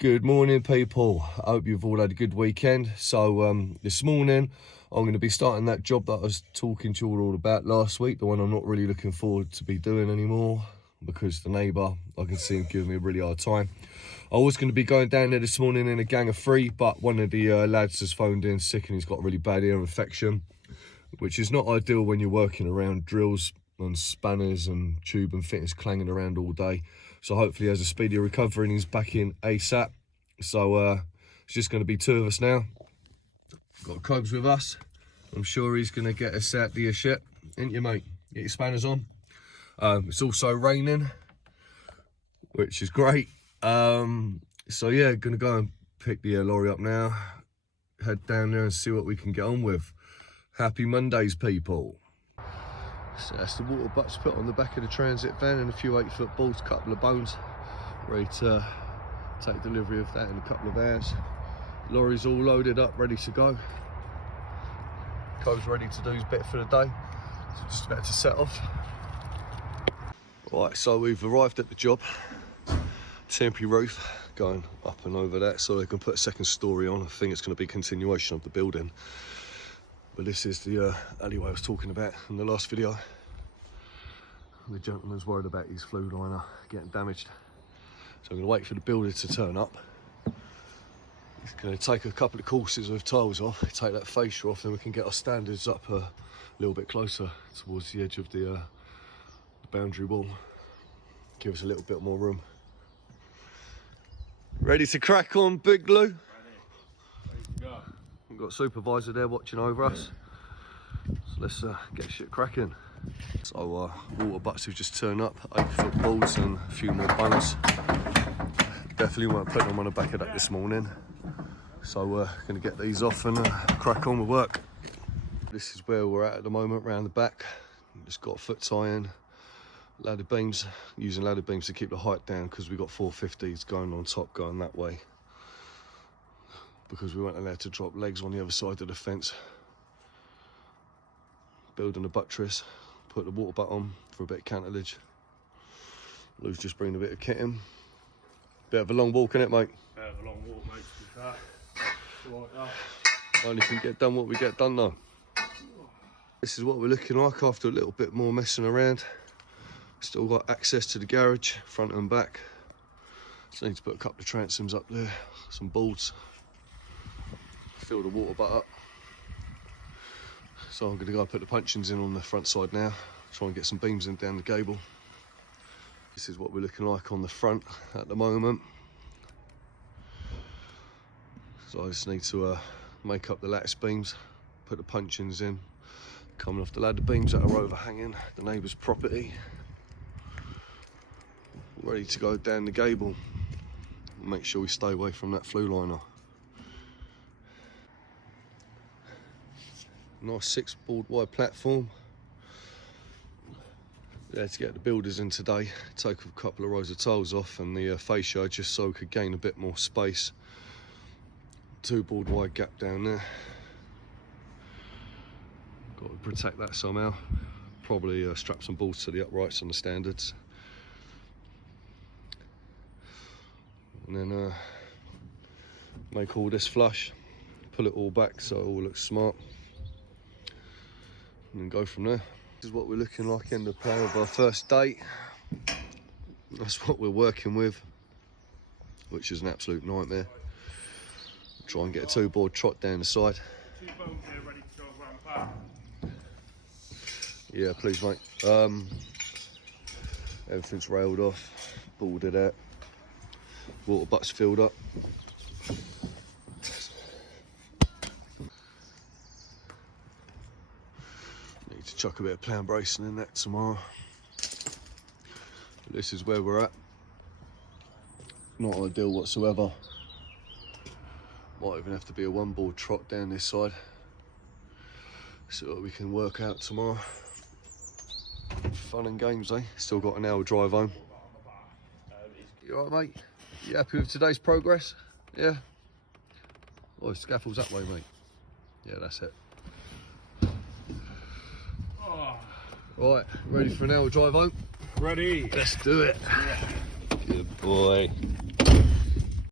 Good morning, people. I hope you've all had a good weekend. So this morning I'm going to be starting that job that I was talking to you all about last week, the one I'm not really looking forward to be doing anymore because the neighbour, I can see him giving me a really hard time. I was going to be going down there this morning in a gang of 3, but one of the lads has phoned in sick and he's got a really bad ear infection, which is not ideal when you're working around drills and spanners and tube and fittings clanging around all day. So hopefully he has a speedy recovery and he's back in ASAP. So it's just going to be 2 of us now. Got Cobes with us. I'm sure he's going to get us out the shit, ain't you, mate? Get your spanners on. It's also raining, which is great. So yeah, going to go and pick the lorry up now, head down there and see what we can get on with. Happy Mondays, people. So that's the water butts put on the back of the transit van and a few 8-foot balls, couple of bones, ready to take delivery of that in a couple of hours. Lorry's all loaded up, ready to go. Co's ready to do his bit for the day, so just about to set off. Right, so we've arrived at the job. Temporary roof going up and over that so they can put a second story on. I think it's going to be a continuation of the building. But this is the alleyway I was talking about in the last video. The gentleman's worried about his flue liner getting damaged. So I'm going to wait for the builder to turn up. He's going to take a couple of courses of tiles off, take that fascia off, then we can get our standards up a little bit closer towards the edge of the boundary wall. Give us a little bit more room. Ready to crack on, Big Lou? Ready to go. We've got a supervisor there watching over us. So let's get shit cracking. So water butts have just turned up, 8-foot balls and a few more bones. Definitely weren't putting them on the back of that this morning. So we're going to get these off and crack on with work. This is where we're at the moment, round the back. Just got a foot tie in, ladder beams, using ladder beams to keep the height down because we've got 450s going on top, going that way. Because we weren't allowed to drop legs on the other side of the fence. Building a buttress, put the water butt on for a bit of cantilage. Lou's just bringing a bit of kit in. Bit of a long walk, innit, mate? Bit of a long walk, mate, to be fair. Like that. Only can get done what we get done, though. This is what we're looking like after a little bit more messing around. Still got access to the garage, front and back. Just need to put a couple of transoms up there, some boards. Fill the water butt up. So I'm going to go put the puncheons in on the front side now, try and get some beams in down the gable. This is what we're looking like on the front at the moment. So I just need to make up the lattice beams, put the puncheons in, coming off the ladder beams that are overhanging the neighbour's property. Ready to go down the gable. Make sure we stay away from that flue liner. Nice 6-board wide platform. Let's get the builders in today, take a couple of rows of tiles off and the fascia just so we could gain a bit more space. 2-board wide gap down there. Got to protect that somehow. Probably strap some bolts to the uprights on the standards. And then make all this flush, pull it all back so it all looks smart. And then go from there. This is what we're looking like in the play of our first date. That's what we're working with, which is an absolute nightmare. Try and get a 2-board trot down the side. 2 bones here ready to go around the back. Yeah, please, mate. Everything's railed off, boarded out, water butts filled up. Need to chuck a bit of plough bracing in that tomorrow. But this is where we're at. Not ideal whatsoever. Might even have to be a 1-board trot down this side. See what we can work out tomorrow. Fun and games, eh? Still got an hour drive home. You alright, mate? You happy with today's progress? Yeah? Oh, scaffold's that way, mate. Yeah, that's it. Right, ready for an hour drive home? Ready. Let's do it. Yeah. Good boy.